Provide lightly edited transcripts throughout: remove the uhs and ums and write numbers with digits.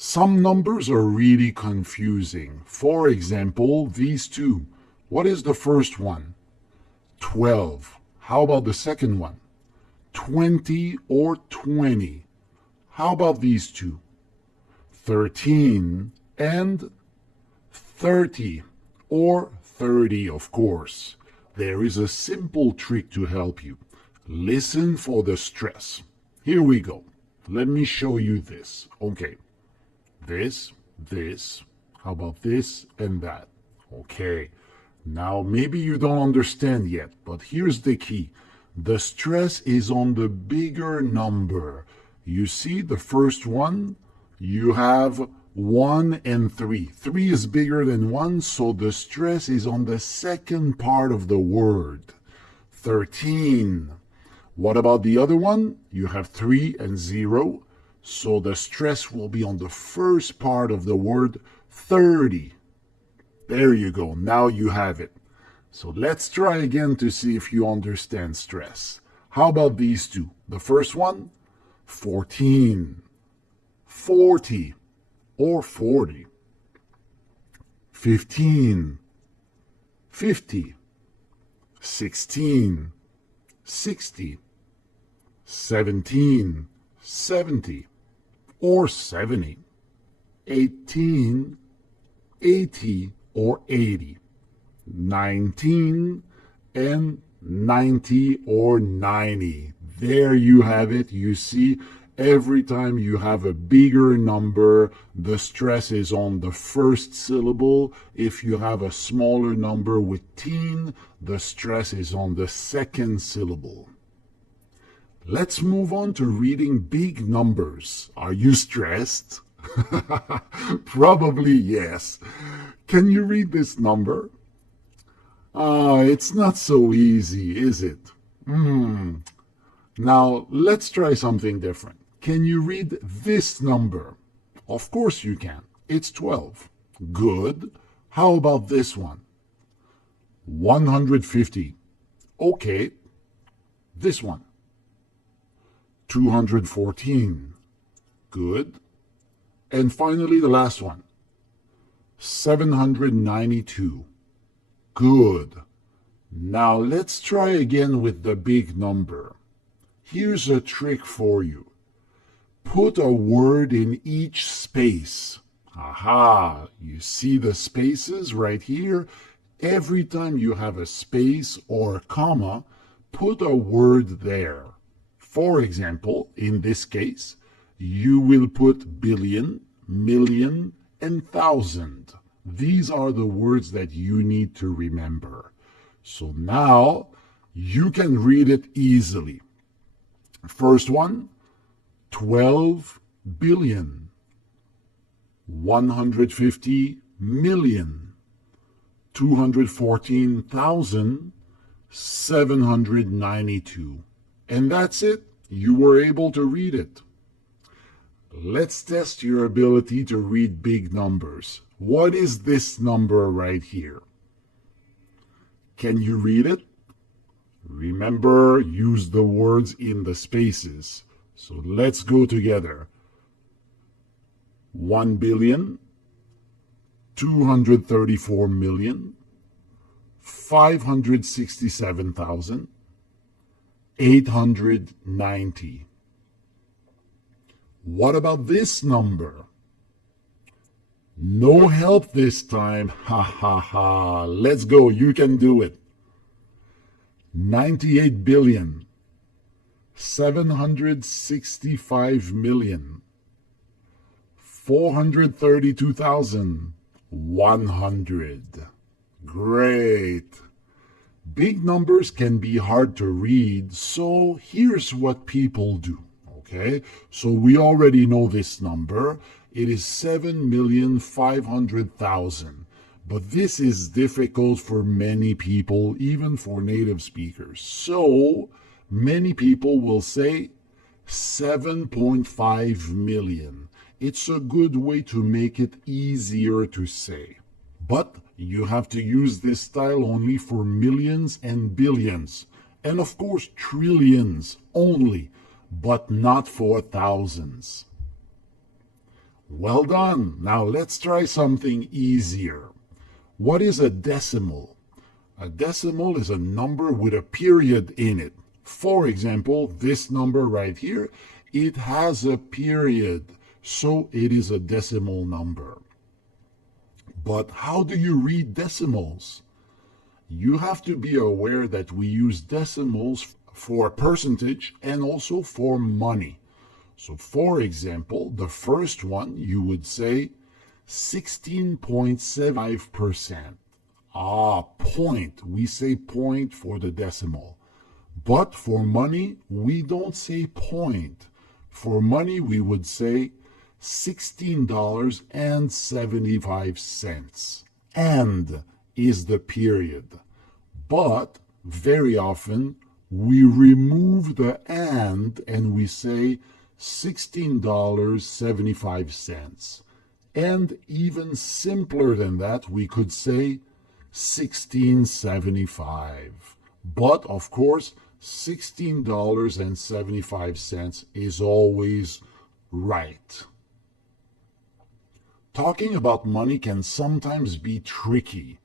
Some numbers are really confusing. For example, these two. What is the first one? 12. How about the second one? 20 or 20. How about these two? 13 and 30, or 30, of course. There is a simple trick to help you. Listen for the stress. Here we go. Let me show you this. Okay. This. How about this and that? Okay. Now, maybe you don't understand yet, but here's the key. The stress is on the bigger number. You see the first one? You have 1 and 3. 3 is bigger than 1, so the stress is on the second part of the word. 13. What about the other one? You have 3 and 0, so the stress will be on the first part of the word 30. There you go. Now you have it. So let's try again to see if you understand stress. How about these two? The first one? 14. 40 or 40. 15. 50. 16. 60. 17. 70 or 70. 18. 80 or 80. 19 and 90 or 90. There you have it. You see, every time you have a bigger number, the stress is on the first syllable. If you have a smaller number with teen, the stress is on the second syllable. Let's move on to reading big numbers. Are you stressed? Probably yes. Can you read this number? It's not so easy, is it? Now, let's try something different. Can you read this number? Of course you can. It's 12. Good. How about this one? 150. Okay. This one. 214. Good. And finally, the last one. 792. Good. Now let's try again with the big number. Here's a trick for you. Put a word in each space. Aha! You see the spaces right here? Every time you have a space or a comma, put a word there. For example, in this case, you will put billion, million, and thousand. These are the words that you need to remember. So now you can read it easily. First one, 12 billion, 150 million, 214,792. And that's it. You were able to read it. Let's test your ability to read big numbers. What is this number right here? Can you read it? Remember, use the words in the spaces. So let's go together. 1 billion, 234 million, 567,890. What about this number? No help this time. Ha ha ha. Let's go. You can do it. 98 billion. 765 million. 432,100. Great. Big numbers can be hard to read, so here's what people do. Okay, so we already know this number. It is 7,500,000. But this is difficult for many people, even for native speakers. So many people will say 7.5 million. It's a good way to make it easier to say. But you have to use this style only for millions and billions. And of course, trillions only, but not for thousands. Well done. Now let's try something easier. What is a decimal? A decimal is a number with a period in it. For example, this number right here, it has a period, so it is a decimal number. But how do you read decimals? You have to be aware that we use decimals for percentage and also for money. So for example, the first one, you would say 16.75%. Point. We say point for the decimal. But for money, we don't say point. For money, we would say $16.75. And is the period. But very often, we remove the and we say $16.75. And even simpler than that, we could say 1675. But of course, $16.75 is always right. Talking about money can sometimes be tricky.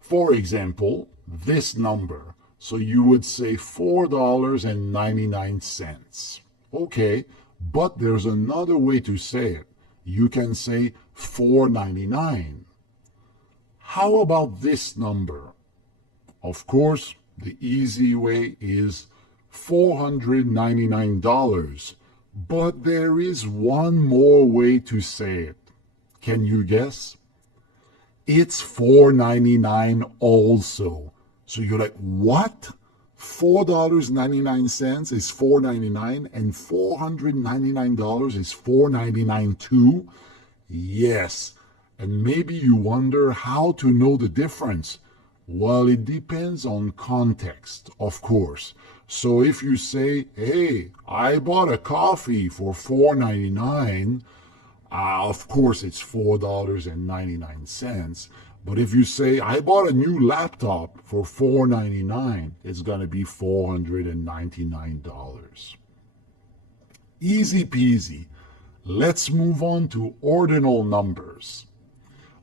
For example, this number. So you would say $4.99. Okay, but there's another way to say it. You can say $4.99. How about this number? Of course, the easy way is $499. But there is one more way to say it. Can you guess? It's $4.99 also. So you're like, what? $4.99 is $4.99 and $499 is $4.99 too? Yes. And maybe you wonder how to know the difference. Well, it depends on context, of course. So if you say, hey, I bought a coffee for $4.99, of course it's $4.99. But if you say, I bought a new laptop for $4.99, it's going to be $499. Easy peasy. Let's move on to ordinal numbers.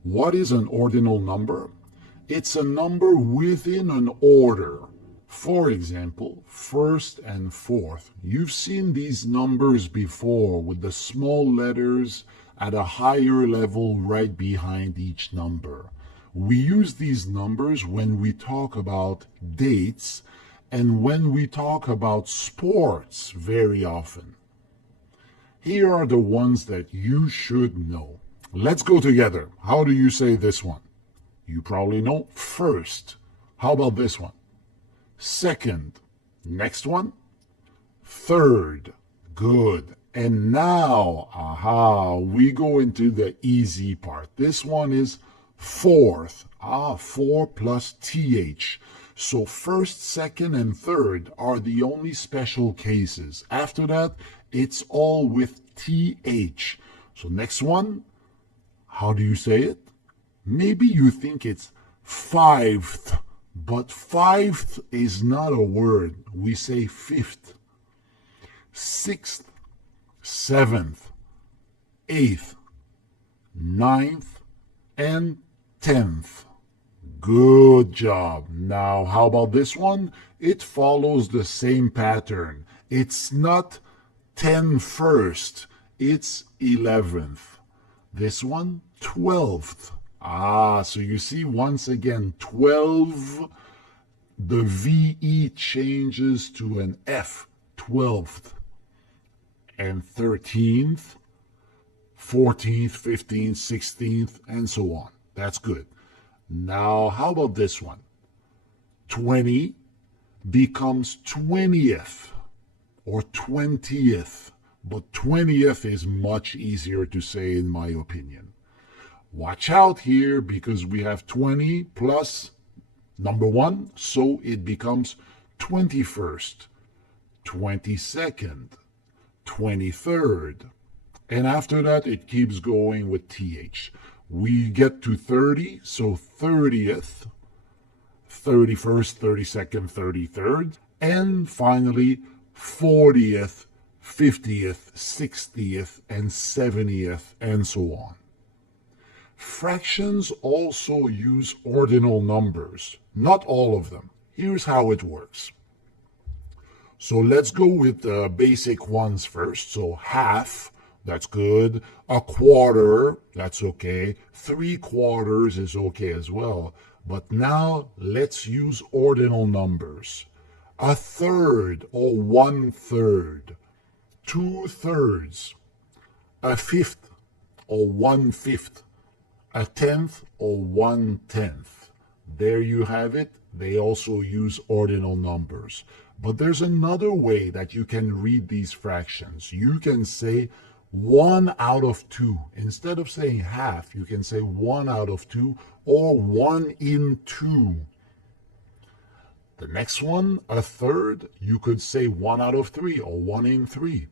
What is an ordinal number? It's a number within an order. For example, first and fourth. You've seen these numbers before with the small letters at a higher level right behind each number. We use these numbers when we talk about dates and when we talk about sports very often. Here are the ones that you should know. Let's go together. How do you say this one? You probably know first. How about this one? Second. Next one? Third. Good. And now, we go into the easy part. This one is fourth. 4 plus th. So first, second, and third are the only special cases. After that, it's all with th. So next one, how do you say it? Maybe you think it's fifth, but fifth is not a word. We say fifth. Sixth, seventh, eighth, ninth, and 10th. Good job. Now, how about this one? It follows the same pattern. It's not 10 first, it's 11th. This one, 12th. So you see, once again, 12, the VE changes to an F, 12th. And 13th, 14th, 15th, 16th, and so on. That's good. Now, how about this one? 20 becomes 20th or 20th, but 20th is much easier to say in my opinion. Watch out here because we have 20 plus number 1, so it becomes 21st, 22nd, 23rd, and after that it keeps going with th. We get to 30, so 30th, 31st, 32nd, 33rd, and finally 40th, 50th, 60th, and 70th, and so on. Fractions also use ordinal numbers. Not all of them. Here's how it works. So let's go with the basic ones first. So half, that's good. A quarter, that's okay. 3/4 is okay as well. But now let's use ordinal numbers. A third or 1/3. 2/3. A fifth or 1/5. A tenth or 1/10. There you have it. They also use ordinal numbers. But there's another way that you can read these fractions. You can say 1/2. Instead of saying half, you can say 1/2 or 1/2. The next one, a third, you could say 1/3 or 1/3.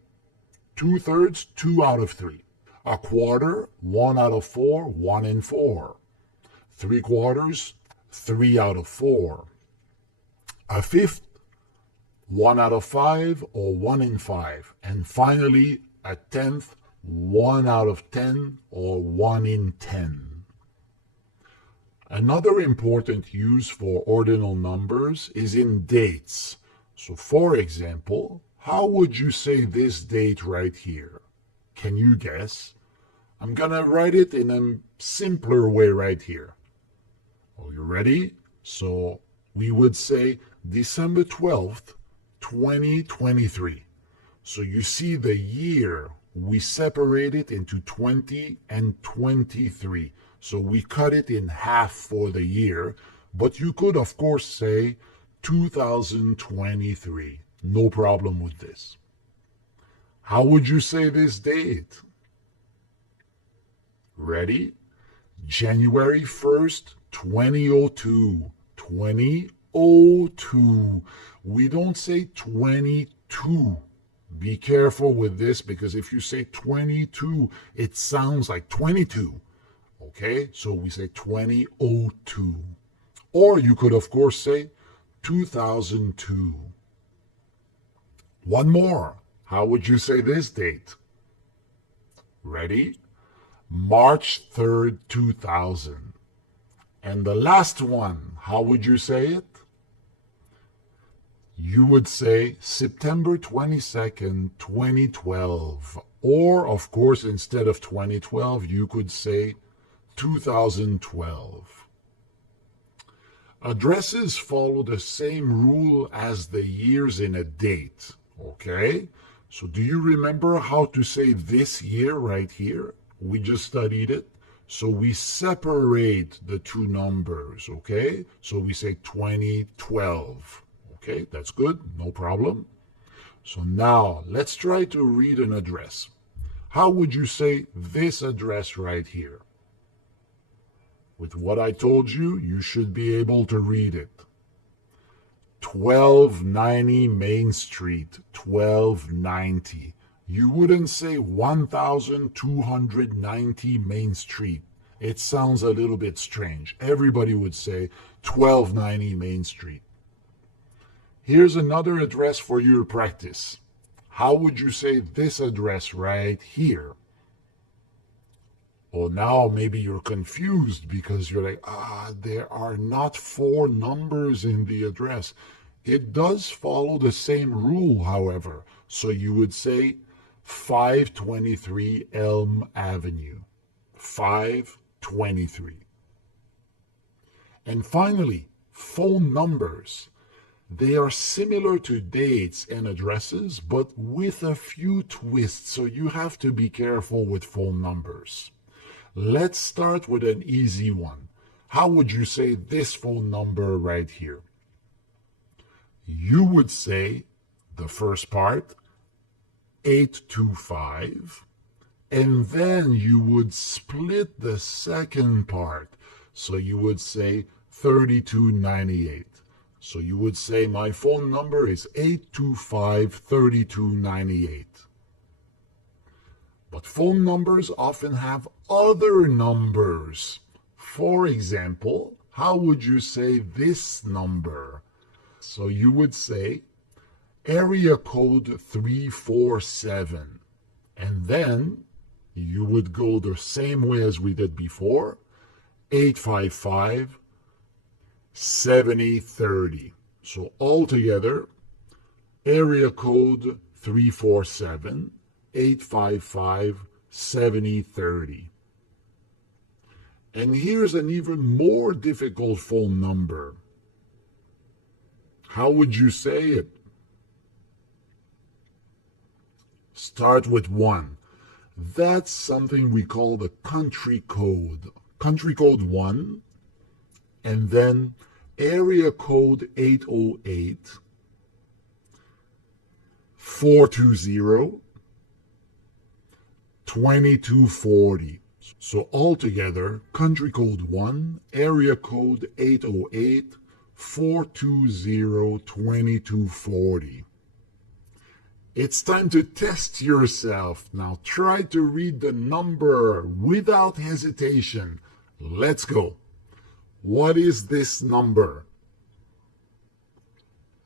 2/3, 2/3. A quarter, 1/4, 1/4. 3/4, 3/4. A fifth, 1/5 or 1/5. And finally, a tenth, 1/10 or 1/10. Another important use for ordinal numbers is in dates. So for example, how would you say this date right here? Can you guess? I'm gonna write it in a simpler way right here. Are you ready? So we would say December 12th, 2023. So you see the year, we separate it into 20 and 23. So we cut it in half for the year, but you could of course say 2023. No problem with this. How would you say this date? Ready? January 1st, 2002. 2002. We don't say 22. Be careful with this because if you say 22, it sounds like 22. Okay? So we say 2002. Or you could, of course, say 2002. One more. How would you say this date? Ready? March 3rd, 2000. And the last one, how would you say it? You would say September 22nd, 2012. Or, of course, instead of 2012, you could say 2012. Addresses follow the same rule as the years in a date. Okay? So do you remember how to say this year right here? We just studied it. So we separate the two numbers, okay? So we say 2012. Okay, that's good, no problem. So now let's try to read an address. How would you say this address right here? With what I told you, you should be able to read it. 1290 Main Street, 1290. You wouldn't say 1290 Main Street. It sounds a little bit strange. Everybody would say 1290 Main Street. Here's another address for your practice. How would you say this address right here? Well, now maybe you're confused because you're like, there are not 4 numbers in the address. It does follow the same rule, however. So you would say 523 Elm Avenue. 523. And finally, phone numbers. They are similar to dates and addresses, but with a few twists, so you have to be careful with phone numbers. Let's start with an easy one. How would you say this phone number right here? You would say the first part, 825, and then you would split the second part. So you would say 3298. So you would say my phone number is 825-3298. But phone numbers often have other numbers. For example, how would you say this number? So you would say area code 347. And then you would go the same way as we did before, 855 7030. So altogether, area code 347 855 7030. And here's an even more difficult phone number. How would you say it? Start with 1. That's something we call the country code. Country code 1, and then area code 808 420 2240. So altogether, country code 1, area code 808 420 2240. It's time to test yourself. Now try to read the number without hesitation. Let's go. What is this number?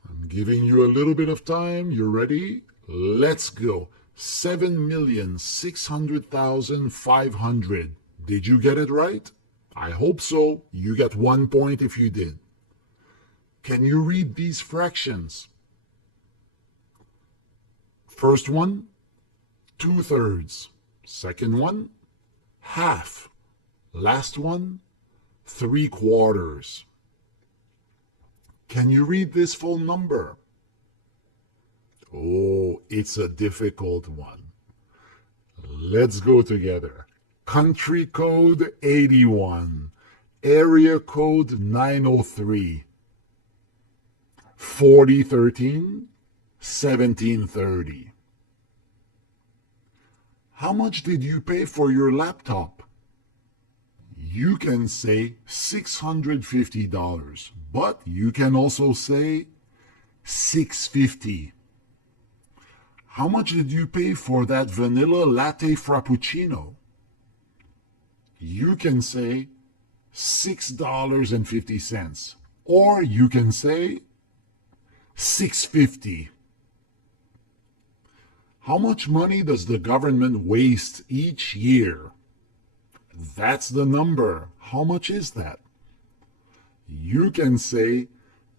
I'm giving you a little bit of time. You ready? Let's go. 7,600,500. Did you get it right? I hope so. You get 1 point if you did. Can you read these fractions? First one, 2/3. Second one, half. Last one, 3/4. Can you read this full number? Oh, it's a difficult one. Let's go together. Country code 81, area code 903, 4013, 1730. How much did you pay for your laptop? You can say $650, but you can also say $650. How much did you pay for that vanilla latte frappuccino? You can say $6.50, or you can say $650. How much money does the government waste each year? That's the number. How much is that? You can say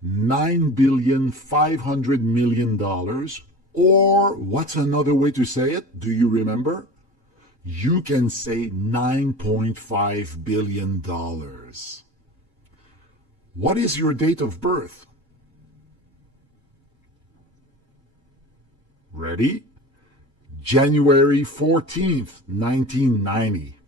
$9,500,000,000, or what's another way to say it? Do you remember? You can say $9.5 billion. What is your date of birth? Ready? January 14th, 1990.